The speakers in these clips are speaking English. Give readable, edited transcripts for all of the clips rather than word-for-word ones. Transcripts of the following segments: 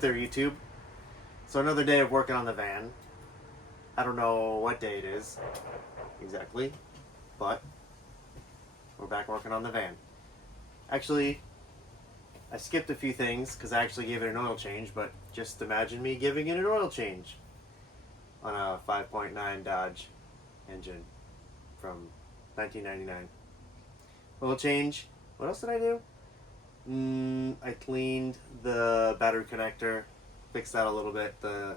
up there, YouTube? So another day of working on the van. I don't know what day it is exactly, but we're back working on the van. Actually, I skipped a few things because I actually gave it an oil change, but just imagine me giving it an oil change on a 5.9 Dodge engine from 1999. Oil change. What else did I do? I cleaned the battery connector, fixed that a little bit. The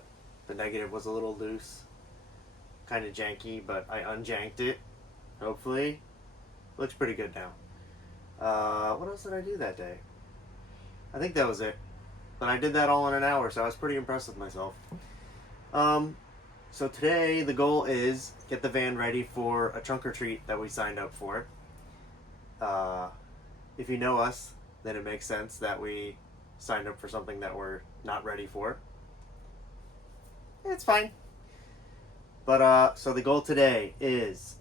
negative was a little loose, kind of janky, but I unjanked it. Hopefully, looks pretty good now. What else did I do that day? I think that was it. But I did that all in an hour, so I was pretty impressed with myself. So today the goal is get the van ready for a trunk or treat that we signed up for. If you know us, then it makes sense that we signed up for something that we're not ready for. It's fine. But so the goal today is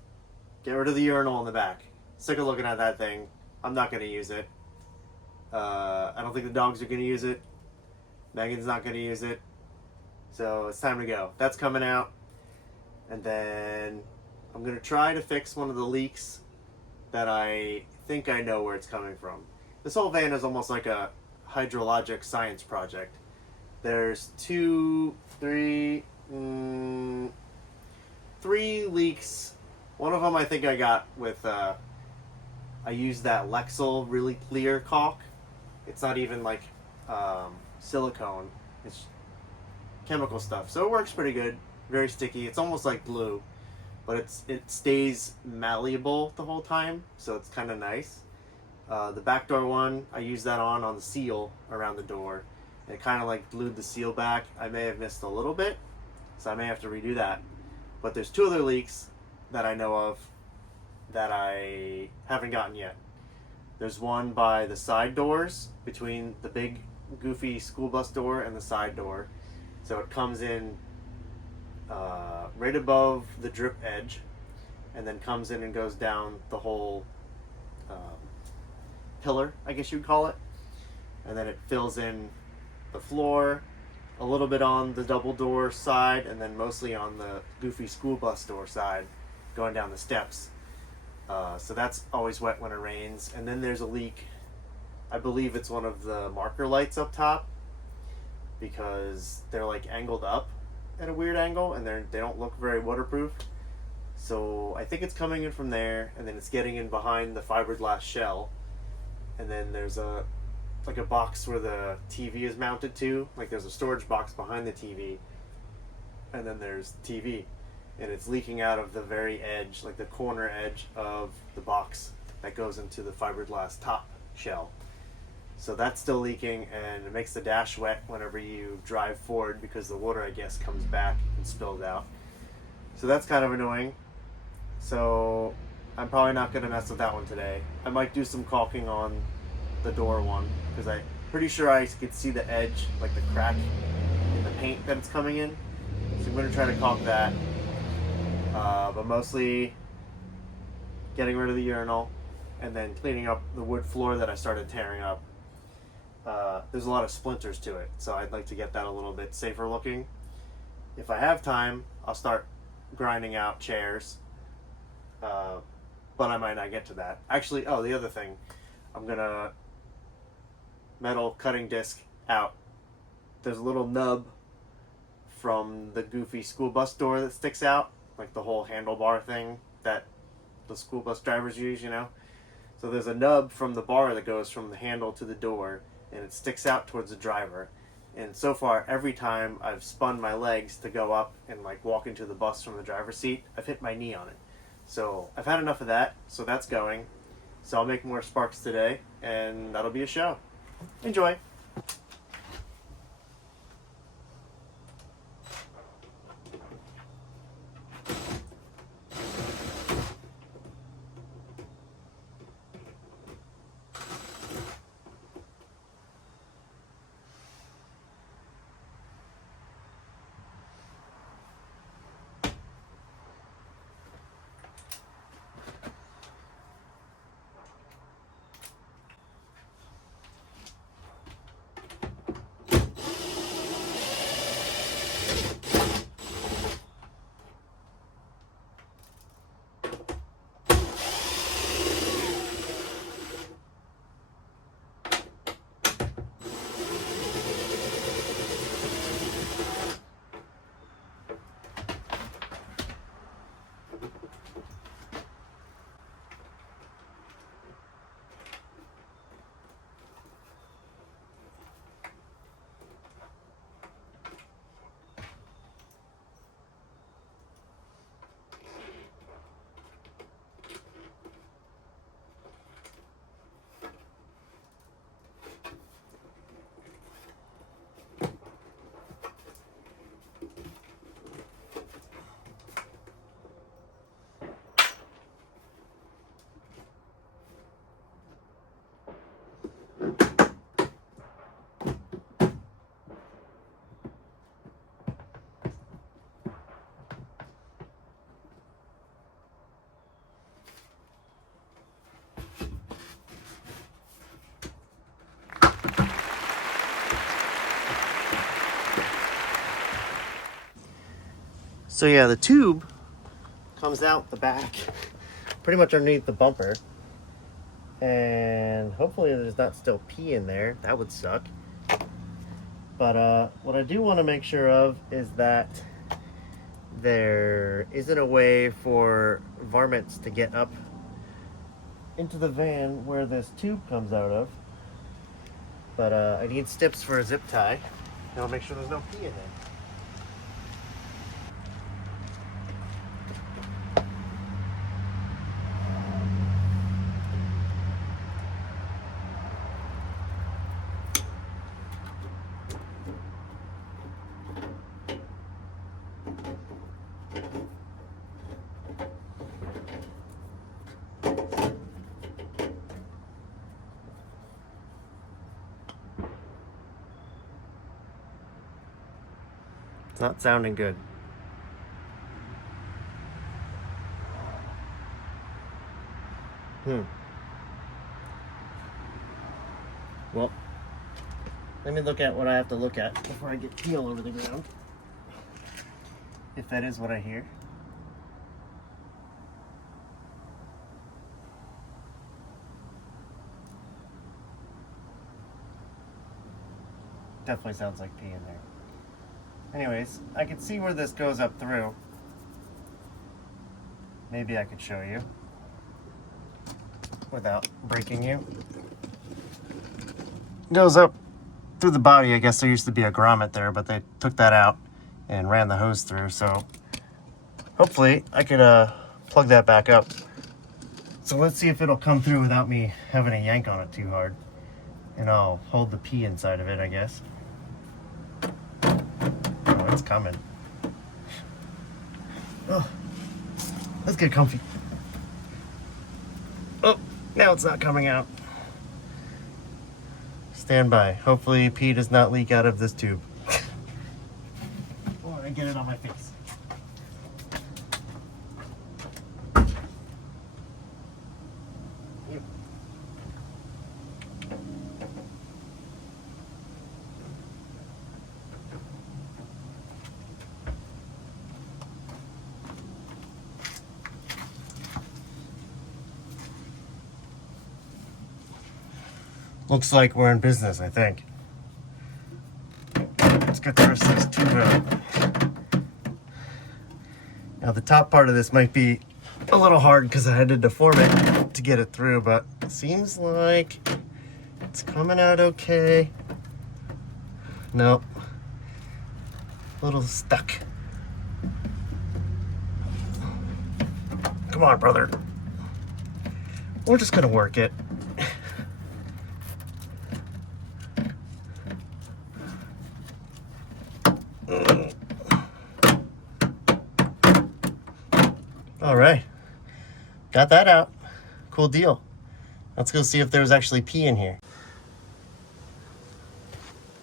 get rid of the urinal in the back. Sick of looking at that thing. I'm not going to use it. I don't think the dogs are going to use it. Megan's not going to use it. So it's time to go. That's coming out. And then I'm going to try to fix one of the leaks that I think I know where it's coming from. This whole van is almost like a hydrologic science project. There's three leaks. One of them I think I got with, I used that Lexel really clear caulk. It's not even like silicone. It's chemical stuff. So it works pretty good. Very sticky. It's almost like glue, but it stays malleable the whole time, so it's kind of nice. The back door one, I used that on the seal around the door. It kind of like glued the seal back. I may have missed a little bit, so I may have to redo that. But there's two other leaks that I know of that I haven't gotten yet. There's one by the side doors, between the big goofy school bus door and the side door. So it comes in right above the drip edge, and then comes in and goes down the whole pillar, I guess you'd call it. And then it fills in the floor, a little bit on the double door side, and then mostly on the goofy school bus door side, going down the steps. So that's always wet when it rains. And then there's a leak. I believe it's one of the marker lights up top, because they're like angled up at a weird angle, and they don't look very waterproof. So I think it's coming in from there, and then it's getting in behind the fiberglass shell. And then there's a box where the TV is mounted to. Like there's a storage box behind the TV, and then there's TV, and it's leaking out of the very edge, like the corner edge of the box that goes into the fiberglass top shell. So that's still leaking, and it makes the dash wet whenever you drive forward, because the water, I guess, comes back and spills out. So that's kind of annoying. So I'm probably not going to mess with that one today. I might do some caulking on the door one, because I'm pretty sure I could see the edge, like the crack in the paint that it's coming in. So I'm going to try to caulk that. But mostly getting rid of the urinal, and then cleaning up the wood floor that I started tearing up. There's a lot of splinters to it, so I'd like to get that a little bit safer looking. If I have time, I'll start grinding out chairs, but I might not get to that. Actually, the other thing, I'm gonna metal cutting disc out. There's a little nub from the goofy school bus door that sticks out, like the whole handlebar thing that the school bus drivers use, you know? So there's a nub from the bar that goes from the handle to the door, and it sticks out towards the driver. And so far, every time I've spun my legs to go up and like walk into the bus from the driver's seat, I've hit my knee on it. So I've had enough of that, so that's going. So I'll make more sparks today, and that'll be a show. Enjoy. So yeah, the tube comes out the back, pretty much underneath the bumper. And hopefully there's not still pee in there. That would suck. But what I do want to make sure of is that there isn't a way for varmints to get up into the van where this tube comes out of. But I need snips for a zip tie. And I'll make sure there's no pee in there. It's not sounding good. Well, let me look at what I have to look at before I get pee all over the ground. If that is what I hear. Definitely sounds like pee in there. Anyways, I can see where this goes up through. Maybe I could show you without breaking you. Goes up through the body. I guess there used to be a grommet there, but they took that out and ran the hose through. So hopefully I could plug that back up. So let's see if it'll come through without me having to yank on it too hard. And I'll hold the pee inside of it, I guess. Oh, it's coming. Oh, let's get comfy. Oh, now it's not coming out. Stand by. Hopefully pee does not leak out of this tube. Oh, I get it on my face. Looks like we're in business, I think. Let's get the rest of this tube out. Now the top part of this might be a little hard because I had to deform it to get it through, but it seems like it's coming out okay. Nope. A little stuck. Come on, brother. We're just gonna work it. All right, got that out. Cool deal. Let's go see if there's actually pee in here.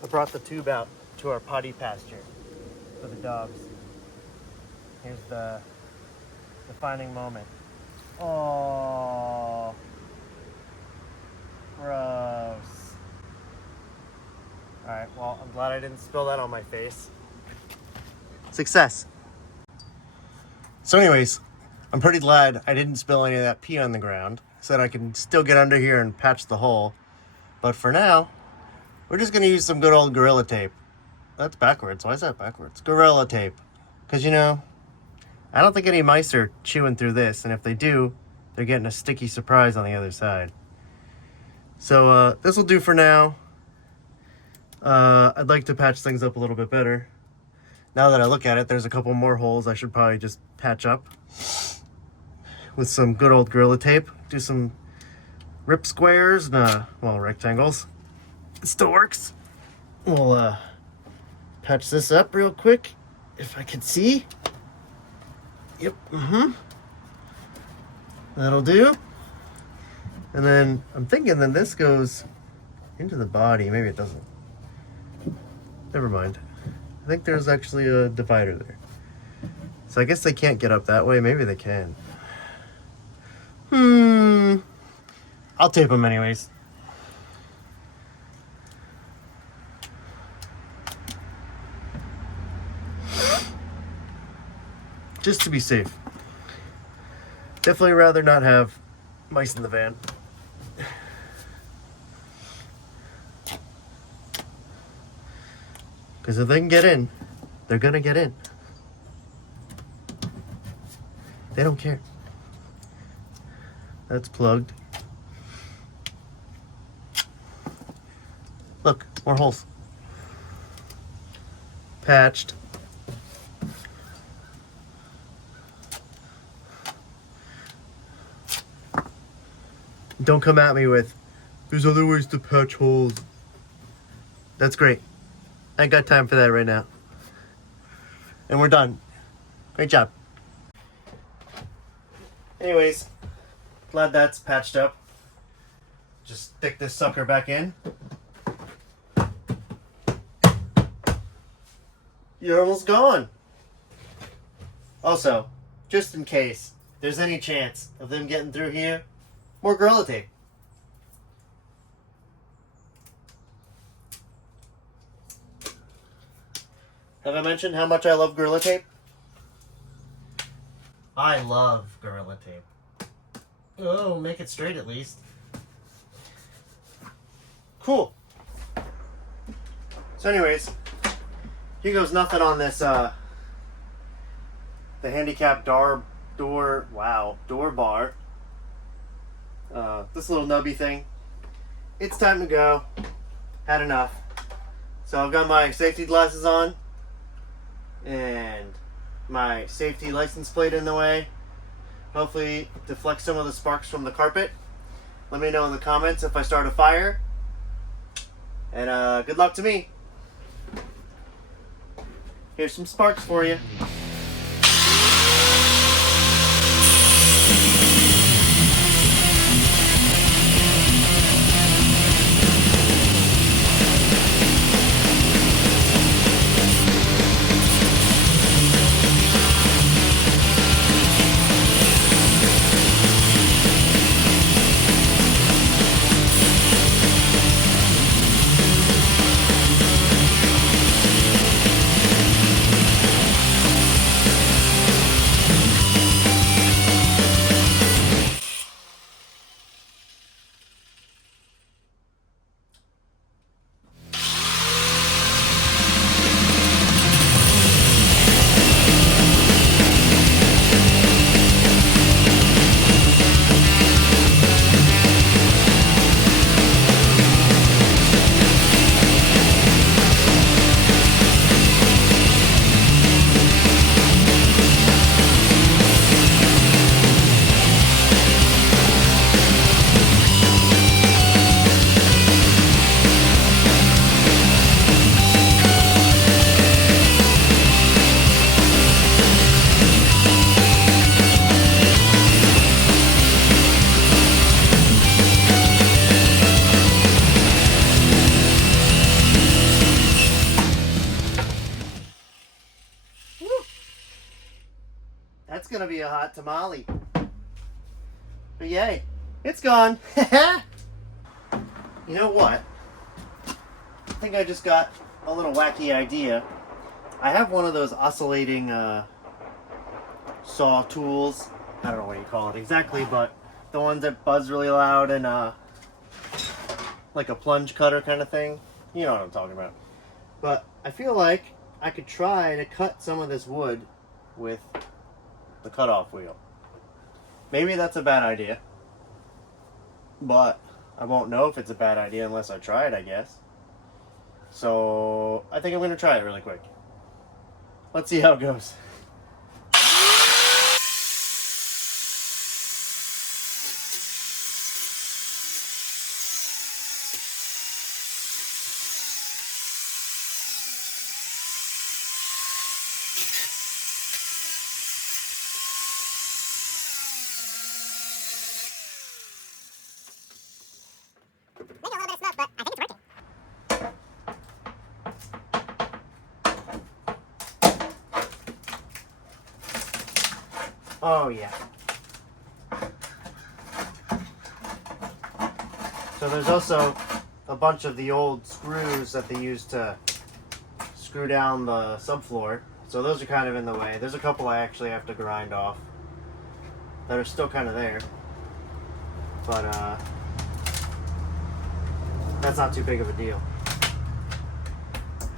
I brought the tube out to our potty pasture for the dogs. Here's the defining moment. Oh, gross. All right, well, I'm glad I didn't spill that on my face. Success. So anyways, I'm pretty glad I didn't spill any of that pee on the ground, so that I can still get under here and patch the hole. But for now, we're just going to use some good old Gorilla Tape. That's backwards. Why is that backwards? Gorilla Tape. Because, you know, I don't think any mice are chewing through this, and if they do, they're getting a sticky surprise on the other side. So this will do for now. I'd like to patch things up a little bit better. Now that I look at it, there's a couple more holes I should probably just patch up with some good old Gorilla Tape. Do some rip squares and, well, rectangles. It still works. We'll patch this up real quick, if I can see. Yep, that'll do. And then I'm thinking that this goes into the body. Maybe it doesn't. Never mind. I think there's actually a divider there. So I guess they can't get up that way. Maybe they can. I'll tape them anyways. just to be safe. Definitely rather not have mice in the van. Because if they can get in, they're gonna get in. They don't care. That's plugged. Look, more holes. Patched. Don't come at me with, there's other ways to patch holes. That's great. I ain't got time for that right now. And we're done. Great job. Anyways, glad that's patched up. Just stick this sucker back in. You're almost gone. Also, just in case there's any chance of them getting through here, more Gorilla Tape. Have I mentioned how much I love Gorilla Tape? I love Gorilla Tape. Oh, make it straight at least. Cool. So anyways, here goes nothing on this, the handicap door bar. This little nubby thing. It's time to go. Had enough. So I've got my safety glasses on and my safety license plate in the way. Hopefully deflect some of the sparks from the carpet. Let me know in the comments if I start a fire. And good luck to me. Here's some sparks for you. That's gonna be a hot tamale. But yay, it's gone. You know what? I think I just got a little wacky idea. I have one of those oscillating saw tools. I don't know what you call it exactly, but the ones that buzz really loud and like a plunge cutter kind of thing. You know what I'm talking about. But I feel like I could try to cut some of this wood with the cutoff wheel. Maybe that's a bad idea, but I won't know if it's a bad idea unless I try it, I guess. So I think I'm going to try it really quick. Let's see how it goes. Maybe a little bit of smoke, but I think it's working. Oh yeah. So there's also a bunch of the old screws that they used to screw down the subfloor. So those are kind of in the way. There's a couple I actually have to grind off that are still kind of there. But that's not too big of a deal.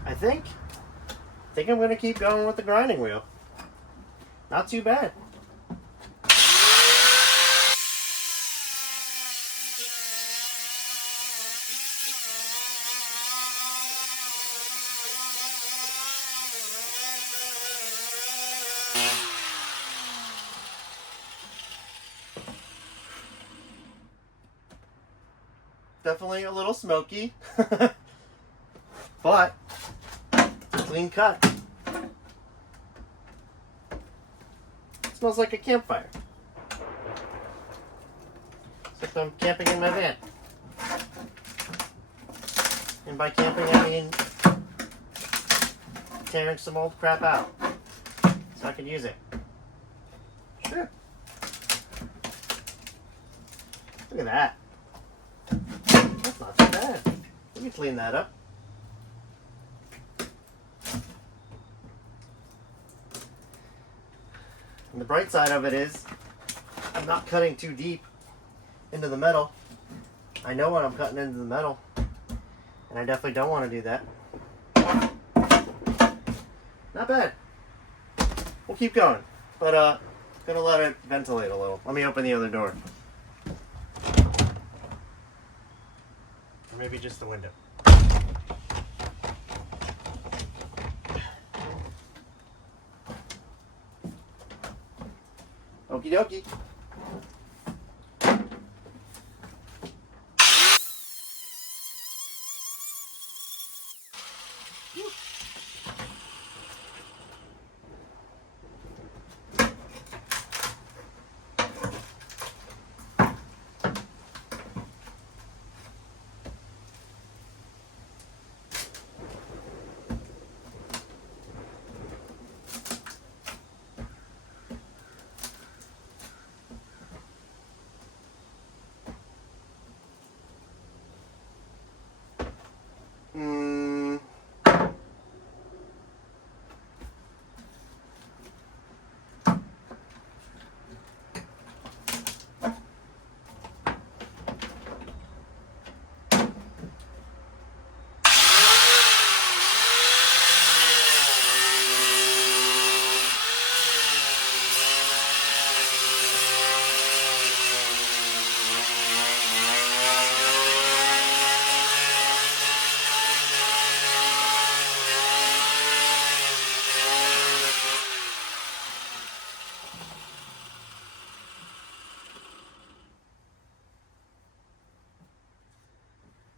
I think I'm going to keep going with the grinding wheel. Not too bad. Definitely a little smoky, but clean cut. Smells like a campfire. Except I'm camping in my van. And by camping, I mean tearing some old crap out so I can use it. Sure. Look at that. That's not too bad. We can clean that up. And the bright side of it is I'm not cutting too deep into the metal. I know when I'm cutting into the metal, and I definitely don't want to do that. Not bad. We'll keep going, but gonna let it ventilate a little. Let me open the other door. Or maybe just the window. Okie dokie.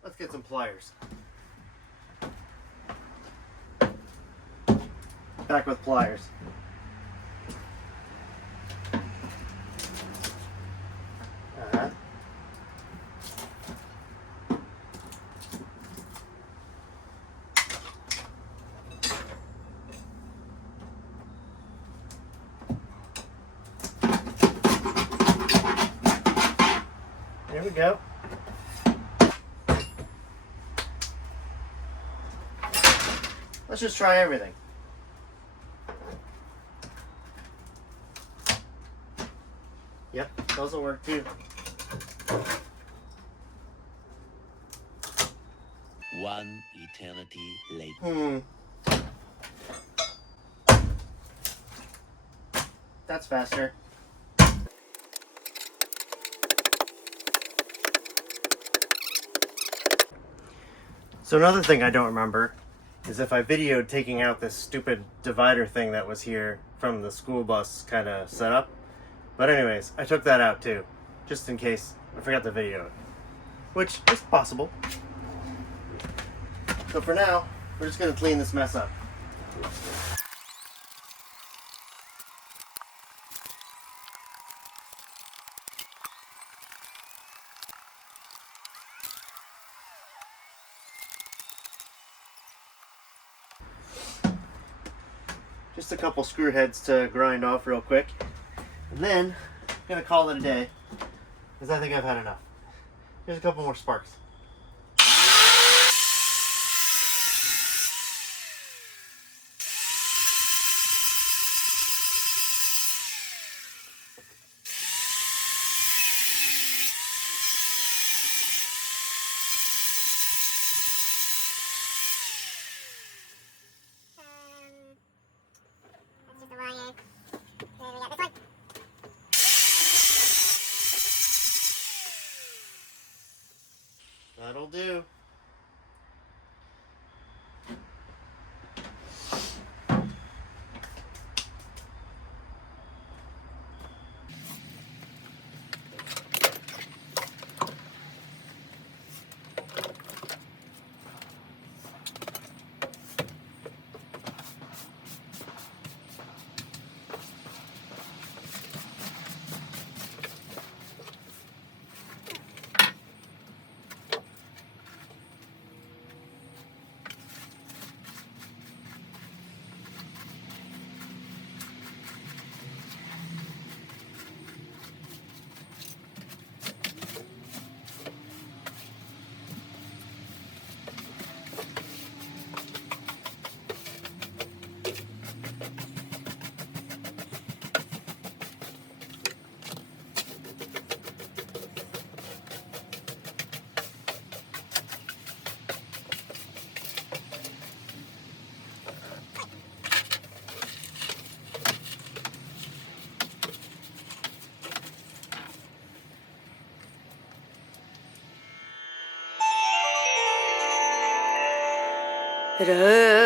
Let's get some pliers. Back with pliers. There we go. Let's just try everything. Yep, those will work too. One eternity later. That's faster. So another thing I don't remember is if I videoed taking out this stupid divider thing that was here from the school bus kind of setup. But anyways, I took that out too, just in case I forgot to video it, which is possible. So for now, we're just going to clean this mess up. Just a couple screw heads to grind off real quick. And then, I'm going to call it a day, because I think I've had enough. Here's a couple more sparks. do. Rö